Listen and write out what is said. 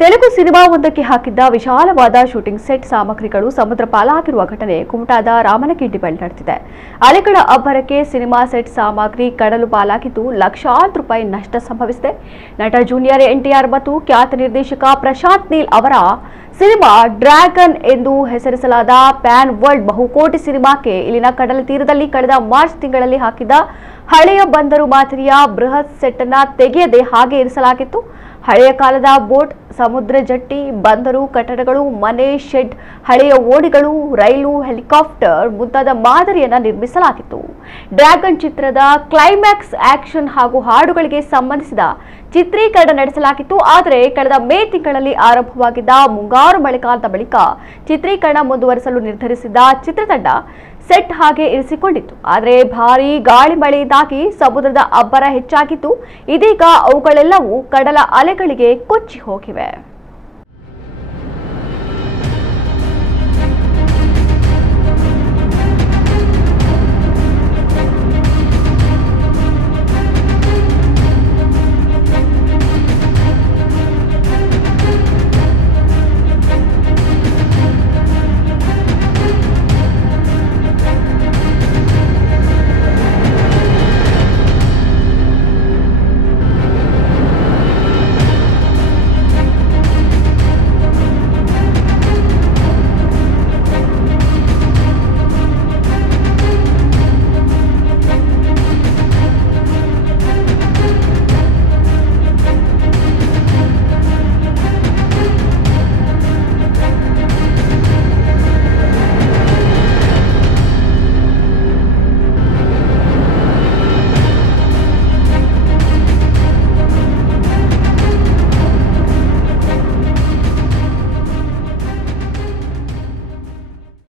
ತೆಲುಗು ಸಿನಿಮಾವೊಂದಕ್ಕೆ ಹಾಕಿದ್ದ ವಿಶಾಲವಾದ shooting set ಸಾಮಗ್ರಿಗಳು ಸಮುದ್ರ ಪಾಲಾಗಿರುವ ಘಟನೆ ಕುಮಟಾದ ರಾಮನಗಿಡ್ಡಿ ಬಳಿ ನಡೆದಿದೆ. ಅಲೆಗಳ ಅಬ್ಬರಕ್ಕೆ ಸಿನಿಮಾ ಸೆಟ್ ಸಾಮಗ್ರಿ ಕಡಲು ಪಾಲಾಗಿದ್ದು ಲಕ್ಷಾಂತರ ರೂಪಾಯಿ ನಷ್ಟ ಸಂಭವಿಸಿದೆ. ನಟ ಜೂನಿಯರ್ ಎನ್ಟಿಆರ್ ಮತ್ತು ಖ್ಯಾತ ನಿರ್ದೇಶಕ ಪ್ರಶಾಂತ್ ನೀಲ್ ಅವರ ಸಿನಿಮಾ ಡ್ರ್ಯಾಗನ್ ಎಂದು ಹೆಸರಿಸಲಾದ ಪ್ಯಾನ್ ವರ್ಲ್ಡ್ ಬಹುಕೋಟಿ ಸಿನಿಮಾಕ್ಕೆ ಇಲ್ಲಿನ ಕಡಲ ತೀರದಲ್ಲಿ ಕಳೆದ ಮಾರ್ಚ್ ತಿಂಗಳಲ್ಲಿ ಹಾಕಿದ್ದ ಹಳೆಯ ಬಂದರು ಮಾದರಿಯ ಬೃಹತ್ ಸೆಟ್ ಅನ್ನು ತೆಗೆಯದೆ ಹಾಗೆ ಇರಿಸಲಾಗಿತ್ತು. ಹಳೆಯ ಕಾಲದ ಬೋಟ್, ಸಮುದ್ರ ಜಟ್ಟಿ, ಬಂದರು, ಕಟ್ಟಡಗಳು, ಮನೆ, ಶೆಡ್, ಹಳೆಯ ಓಣಿಗಳು, ರೈಲು, ಹೆಲಿಕಾಪ್ಟರ್ ಮುಂತಾದ ಮಾದರಿಯನ್ನು ನಿರ್ಮಿಸಲಾಗಿತ್ತು. ಡ್ರ್ಯಾಗನ್ ಚಿತ್ರದ ಕ್ಲೈಮ್ಯಾಕ್ಸ್, ಆಕ್ಷನ್ ಹಾಗೂ ಹಾಡುಗಳಿಗೆ ಸಂಬಂಧಿಸಿದ ಚಿತ್ರೀಕರಣ ನಡೆಸಲಾಗಿತ್ತು. ಆದರೆ ಕಳೆದ ಮೇ ತಿಂಗಳಲ್ಲಿ ಆರಂಭವಾಗಿದ್ದ ಮುಂಗಾರು ಮಳೆಗಾಲದ ಬಳಿಕ ಚಿತ್ರೀಕರಣ ಮುಂದುವರಿಸಲು ನಿರ್ಧರಿಸಿದ್ದ ಚಿತ್ರತಂಡ ಸೆಟ್ ಹಾಗೆ ಇರಿಸಿಕೊಂಡಿತ್ತು. ಆದರೆ ಭಾರೀ ಗಾಳಿ ಮಳೆಯಿಂದಾಗಿ ಸಮುದ್ರದ ಅಬ್ಬರ ಹೆಚ್ಚಾಗಿದ್ದು ಇದೀಗ ಅವುಗಳೆಲ್ಲವೂ ಕಡಲ ಅಲೆಗಳಿಗೆ ಕೊಚ್ಚಿ ಹೋಗಿವೆ.